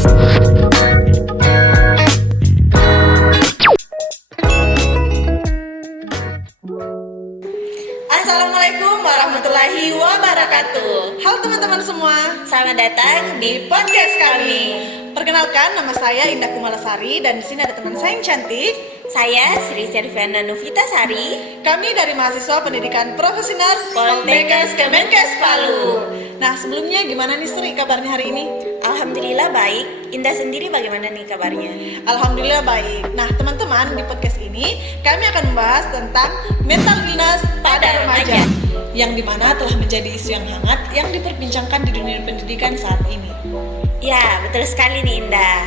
Assalamualaikum warahmatullahi wabarakatuh. Halo teman-teman semua, Selamat datang di podcast kami. Perkenalkan, nama saya Indah Kumalasari dan di sini ada teman saya yang cantik. Saya Sri Serviana Novita Sari. Kami dari mahasiswa pendidikan profesional Poltekkes Kemenkes Palu. Nah, sebelumnya gimana nih Sri kabarnya hari ini? Alhamdulillah baik. Indah sendiri bagaimana nih kabarnya? Alhamdulillah baik. Nah, teman-teman, di podcast ini kami akan membahas tentang mental illness pada remaja, yang dimana telah menjadi isu yang hangat yang diperbincangkan di dunia pendidikan saat ini. Ya, betul sekali nih Indah.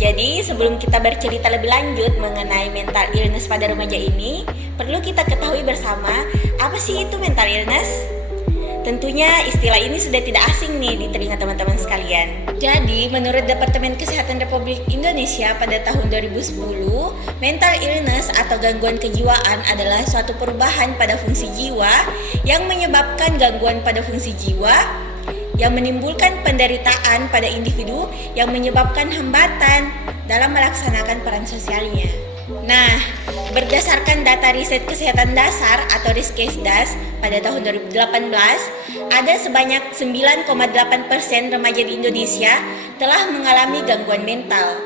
Jadi sebelum kita bercerita lebih lanjut mengenai mental illness pada remaja ini, perlu kita ketahui bersama apa sih itu mental illness? Tentunya istilah ini sudah tidak asing nih di telinga teman-teman sekalian. Jadi, menurut Departemen Kesehatan Republik Indonesia pada tahun 2010, mental illness atau gangguan kejiwaan adalah suatu perubahan pada fungsi jiwa yang menyebabkan gangguan pada fungsi jiwa yang menimbulkan penderitaan pada individu yang menyebabkan hambatan dalam melaksanakan peran sosialnya. Nah, berdasarkan data riset kesehatan dasar atau Riskesdas pada tahun 2018, ada sebanyak 9,8% remaja di Indonesia telah mengalami gangguan mental.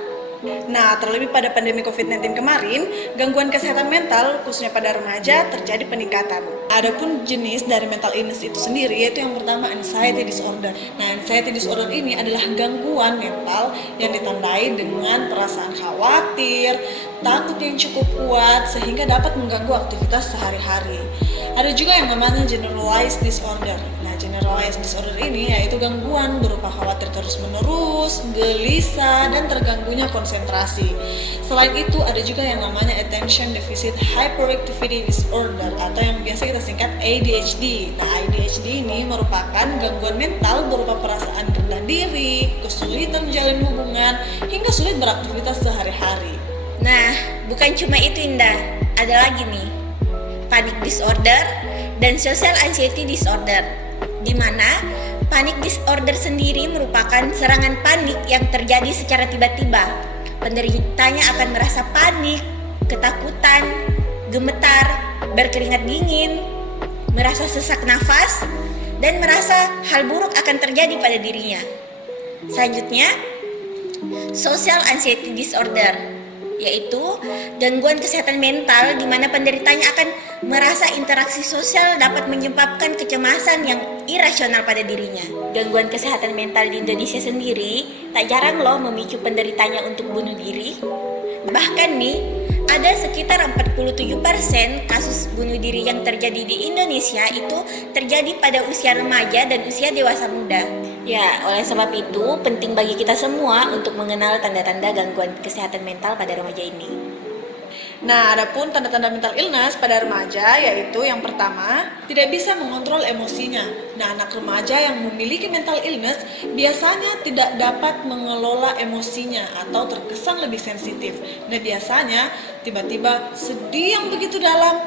Nah, terlebih pada pandemi COVID-19 kemarin, gangguan kesehatan mental khususnya pada remaja terjadi peningkatan. Adapun jenis dari mental illness itu sendiri yaitu yang pertama anxiety disorder. Nah, anxiety disorder ini adalah gangguan mental yang ditandai dengan perasaan khawatir, takut yang cukup kuat sehingga dapat mengganggu aktivitas sehari-hari. Ada juga yang namanya generalized disorder. Nah, generalized disorder ini yaitu gangguan berupa khawatir terus-menerus, gelisah, dan terganggunya konsentrasi. Selain itu, ada juga yang namanya attention deficit hyperactivity disorder atau yang biasa kita singkat ADHD. Nah, ADHD ini merupakan gangguan mental berupa perasaan rendah diri, kesulitan menjalin hubungan, hingga sulit beraktivitas sehari-hari. Nah, bukan cuma itu Indah, ada lagi nih, panic disorder dan social anxiety disorder, di mana panic disorder sendiri merupakan serangan panik yang terjadi secara tiba-tiba. Penderitanya akan merasa panik, ketakutan, gemetar, berkeringat dingin, merasa sesak nafas, dan merasa hal buruk akan terjadi pada dirinya. Selanjutnya, social anxiety disorder, yaitu gangguan kesehatan mental di mana penderitanya akan merasa interaksi sosial dapat menyebabkan kecemasan yang irasional pada dirinya. Gangguan kesehatan mental di Indonesia sendiri tak jarang loh memicu penderitanya untuk bunuh diri. Bahkan nih, ada sekitar 47% kasus bunuh diri yang terjadi di Indonesia itu terjadi pada usia remaja dan usia dewasa muda. Ya, oleh sebab itu penting bagi kita semua untuk mengenal tanda-tanda gangguan kesehatan mental pada remaja ini. Nah, adapun tanda-tanda mental illness pada remaja yaitu yang pertama, tidak bisa mengontrol emosinya. Nah, anak remaja yang memiliki mental illness biasanya tidak dapat mengelola emosinya atau terkesan lebih sensitif. Nah, biasanya tiba-tiba sedih yang begitu dalam,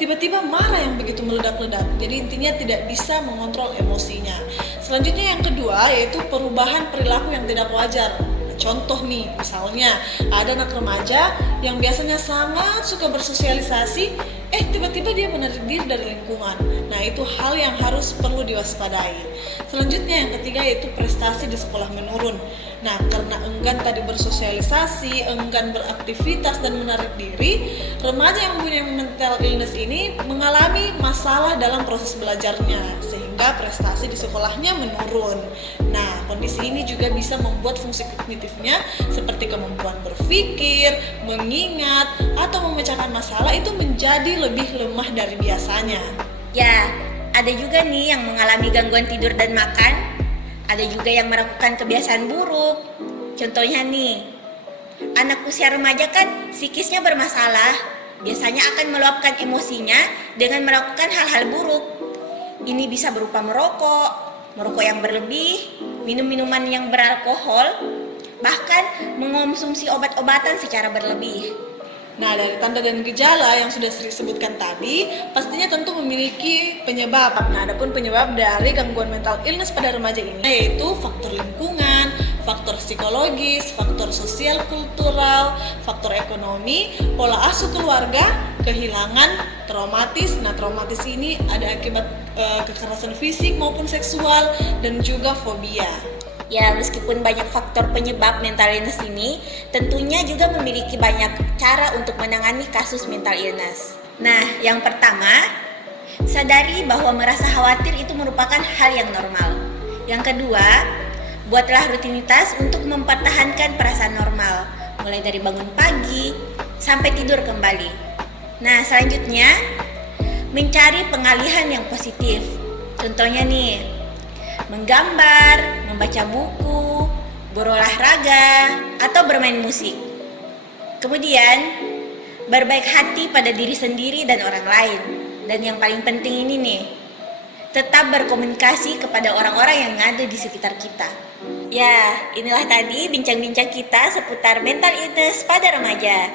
tiba-tiba marah yang begitu meledak-ledak. Jadi intinya tidak bisa mengontrol emosinya. Selanjutnya yang kedua yaitu perubahan perilaku yang tidak wajar. Contoh nih, misalnya ada anak remaja yang biasanya sangat suka bersosialisasi, tiba-tiba dia menarik diri dari lingkungan. Nah, itu hal yang harus perlu diwaspadai. Selanjutnya yang ketiga yaitu prestasi di sekolah menurun. Nah, karena enggan tadi bersosialisasi, enggan beraktivitas dan menarik diri, remaja yang punya mental illness ini mengalami masalah dalam proses belajarnya sehingga prestasi di sekolahnya menurun. Nah, kondisi ini juga bisa membuat fungsi kognitifnya seperti kemampuan berpikir, mengingat, atau memecahkan masalah itu menjadi lebih lemah dari biasanya. Ya, ada juga nih yang mengalami gangguan tidur dan makan. Ada juga yang melakukan kebiasaan buruk. Contohnya nih, anak usia remaja kan psikisnya bermasalah. Biasanya akan meluapkan emosinya dengan melakukan hal-hal buruk. Ini bisa berupa merokok yang berlebih, minum minuman yang beralkohol, bahkan mengonsumsi obat-obatan secara berlebih. Nah, dari tanda dan gejala yang sudah Sri sebutkan tadi, pastinya tentu memiliki penyebab. Nah, adapun penyebab dari gangguan mental illness pada remaja ini yaitu faktor lingkungan, faktor psikologis, faktor sosial kultural, faktor ekonomi, pola asuh keluarga, kehilangan, traumatis. Nah, traumatis ini ada akibat kekerasan fisik maupun seksual, dan juga fobia. Ya, meskipun banyak faktor penyebab mental illness ini, tentunya juga memiliki banyak cara untuk menangani kasus mental illness. Nah, yang pertama, sadari bahwa merasa khawatir itu merupakan hal yang normal. Yang kedua, buatlah rutinitas untuk mempertahankan perasaan normal, mulai dari bangun pagi sampai tidur kembali. Nah, selanjutnya, mencari pengalihan yang positif. Contohnya nih, menggambar, membaca buku, berolahraga, atau bermain musik. Kemudian, berbaik hati pada diri sendiri dan orang lain. Dan yang paling penting ini nih, tetap berkomunikasi kepada orang-orang yang ada di sekitar kita. Ya, inilah tadi bincang-bincang kita seputar mental illness pada remaja.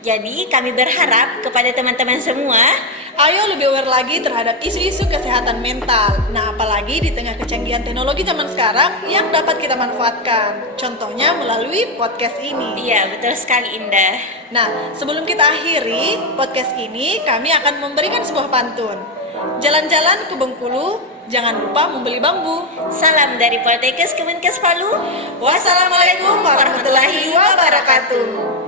Jadi, kami berharap kepada teman-teman semua, ayo lebih aware lagi terhadap isu-isu kesehatan mental. Nah, apalagi di tengah kecanggihan teknologi zaman sekarang yang dapat kita manfaatkan. Contohnya melalui podcast ini. iya betul sekali Indah. Nah, sebelum kita akhiri podcast ini, kami akan memberikan sebuah pantun. Jalan-jalan ke Bengkulu, jangan lupa membeli bambu. Salam dari Poltekkes Kemenkes Palu. Wassalamualaikum warahmatullahi wabarakatuh.